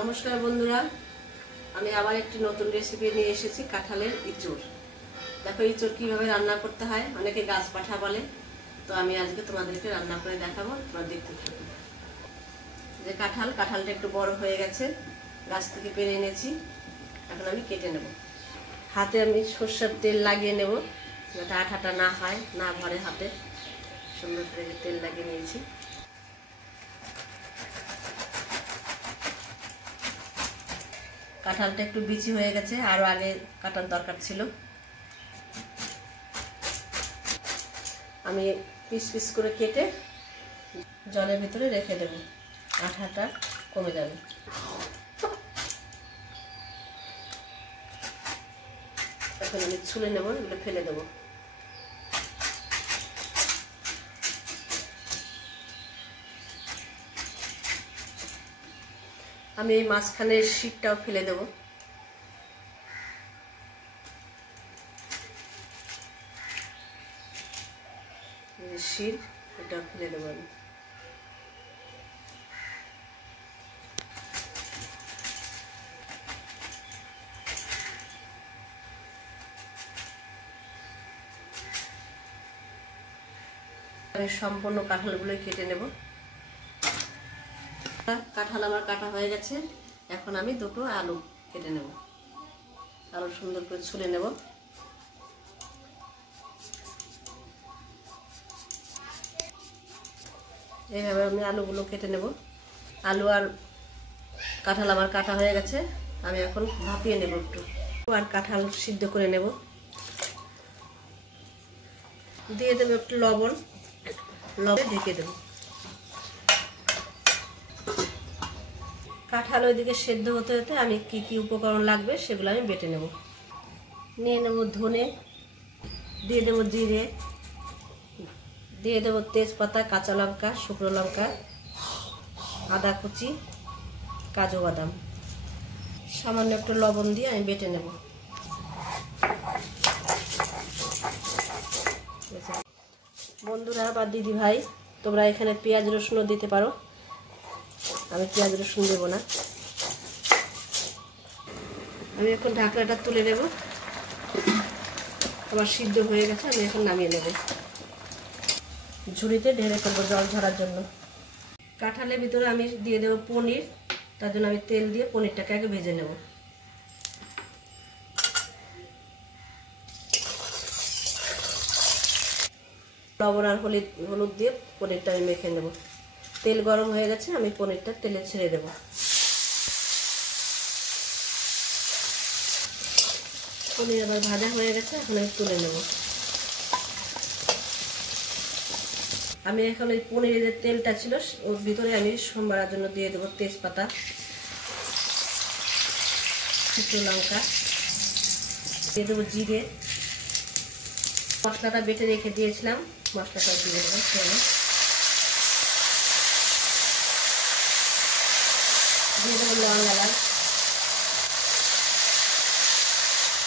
নমস্কার বন্ধুরা, আমি আবার একটি নতুন রেসিপি নিয়ে এসেছি কাঁঠালের ইঁচড়। দেখো ইঁচড় কিভাবে রান্না করতে হয়, অনেকে গাছ পাঠা বলে, তো আমি আজকে তোমাদেরকে রান্না করে দেখাবো, তোমরা দেখতে থাকো। যে কাঁঠালটা একটু বড় হয়ে গেছে, গাছ থেকে পেরে এনেছি, এখন আমি কেটে নেব। হাতে আমি সর্ষের তেল লাগিয়ে নেব যাতে আঠাটা না হয়, না ভরে হাতে। সুন্দর করে তেল লাগিয়ে নিয়েছি। কাঁঠালটা একটু বিচি হয়ে গেছে, আরো আগে কাটার দরকার ছিল। আমি পিস পিস করে কেটে জলের ভিতরে রেখে দেব, আঠাটা কমে যাবে। এখন আমি ছুলে নেব, এগুলো ফেলে দেব। আমি এই মাঝখানের শীটটাও ফেলে দেব। শীট এটাও ফেলে দেবো আমি। সম্পূর্ণ কাঁঠালগুলো কেটে নেব। কাঁঠাল আমার কাটা হয়ে গেছে, এখন আমি দুটো আলু কেটে নেব। আলু সুন্দর করে ছুলে নেব। এইভাবে আমি আলুগুলো কেটে নেব। আলু আর কাঁঠাল আমার কাটা হয়ে গেছে, আমি এখন ভাপিয়ে নেব একটু, আর কাঁঠাল সিদ্ধ করে নেব। দিয়ে দেবো একটু লবণ, ঢেকে দেব। কাঁঠাল ওইদিকে সেদ্ধ হতে হতে আমি কি কি উপকরণ লাগবে সেগুলো আমি বেটে নেব। নিয়ে নেব ধনে, দিয়ে দেব জিরে, দিয়ে দেব তেজপাতা, কাঁচা লঙ্কা, শুকনো লঙ্কা, আদা কুচি, কাজু বাদাম, সামান্য একটু লবণ দিয়ে আমি বেটে নেব। বন্ধুরা বা দিদি ভাই, তোমরা এখানে পেঁয়াজ রসুনও দিতে পারো, আমি পেঁয়াজ রসুন দেবো না। আমি এখন ঢাকনাটা তুলে নেব। আমার সিদ্ধ হয়ে গেছে, আমি এখন নামিয়ে নেব। ঝুড়িতে ঢেলে করবো জল ঝরার জন্য। কাঁঠালের ভিতরে আমি দিয়ে দেবো পনির, তার জন্য আমি তেল দিয়ে পনিরটাকে আগে ভেজে নেব। লবণ আর হলুদ দিয়ে পনিরটা আমি মেখে নেব। তেল গরম হয়ে গেছে, আমি পনিরটা তেলে ছেড়ে দেব। পনির আবার ভাজা হয়ে গেছে, এখন আমি তুলে নেব। আমি এখন এই পনিরের যে তেলটা ছিল ওর ভিতরে আমি সম্বারের জন্য দিয়ে দেবো তেজপাতা, শুকনো লঙ্কা, দিয়ে দেবো জিরে, মশলাটা বেটে রেখে দিয়েছিলাম, মশলাটা দিয়ে দেবো। দিয়ে দেবো লং এলাচ।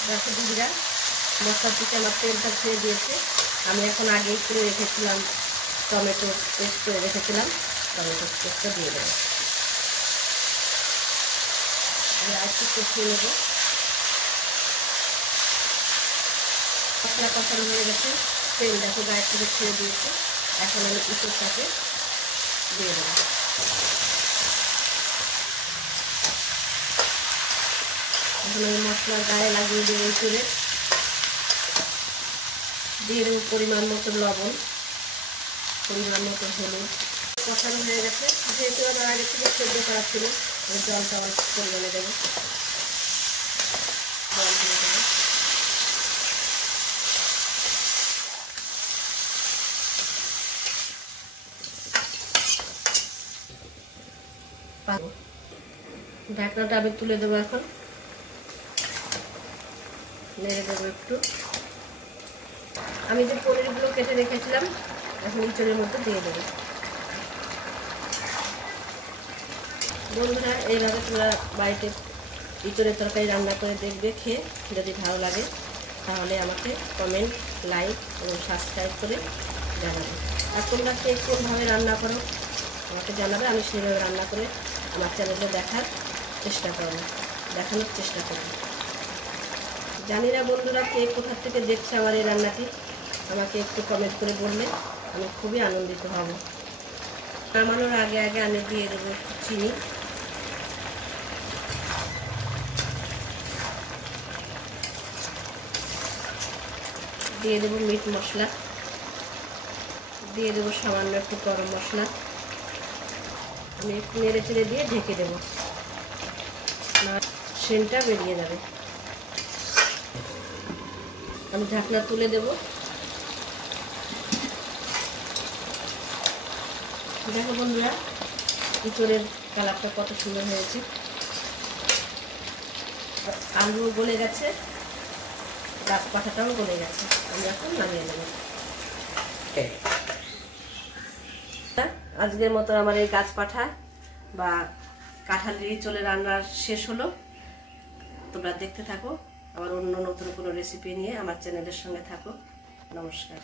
দেখো দিদিরা, মশলার দিকে আমার তেলটা ছেড়ে দিয়েছে। আমি এখন আগেই করে রেখেছিলাম টমেটো পেস্ট করে রেখেছিলাম, টমেটো পেস্টটা দিয়ে দেবো। আমি আর একটু কষিয়ে নেব। মশলা কষানো হয়ে গেছে, তেল দেখো গায়ের থেকে ছেড়ে দিয়েছে। এখন আমি ইঁচড়টাকে দিয়ে দেবো। এখন আমি মশলার গায়ে লাগিয়ে দেবো ইঁচড়ে। দিয়ে দেবো পরিমাণ মতো লবণ, পরিমাণ মতো হলুদ। কষানো হয়ে গেছে, যেহেতু আমার আগে থেকে সেদ্ধ করা ছিল, জলটা অল্প পরিমাণে দেবো। জল দিয়ে দেবো। ঢাকনাটা আমি তুলে দেবো। এখন নেড়ে দেবো একটু। আমি যে পনিরগুলো কেটে রেখেছিলাম এখন ইঁচড়ের মধ্যে দিয়ে দেবো। বন্ধুরা, এইভাবে তোমরা বাড়িতে ইঁচড়ের তরকারি রান্না করে দেখবে, খেয়ে যদি ভালো লাগে তাহলে আমাকে কমেন্ট, লাইক এবং সাবস্ক্রাইব করে জানাবে। আর তোমরা কে কোনভাবে রান্না করো আমাকে জানাবে, আমি সেইভাবে রান্না করে আমার চ্যানেলে দেখার চেষ্টা করব, দেখানোর চেষ্টা করব। জানি না বন্ধুরা কে কোথা থেকে দেখছে আমার এই রান্নাটি, আমাকে একটু কমেন্ট করে বললে আমি খুবই আনন্দিত হব। নামানোর আগে আগে আমি দিয়ে দেবো একটু চিনি, দিয়ে দেবো মিট মশলা, দিয়ে দেবো সামান্য একটু গরম মশলা। আমি একটু নেড়ে চেড়ে দিয়ে ঢেকে দেবো, না সেন্টটা বেরিয়ে যাবে। আমি ঢাকনা তুলে দেব। দেখো বন্ধুরা ইঁচড়ের কালারটা কত সুন্দর হয়েছে, আলু গলে গেছে, গাছ পাঠাটাও গলে গেছে। আমি এখন নামিয়ে নেব। আজকের মতো আমার এই গাছ পাঠা বা কাঁঠালের ইঁচড়ের রান্না শেষ হলো। তোমরা দেখতে থাকো, আবার অন্য নতুন কোনো রেসিপি নিয়ে আমার চ্যানেলের সঙ্গে থাকো। নমস্কার।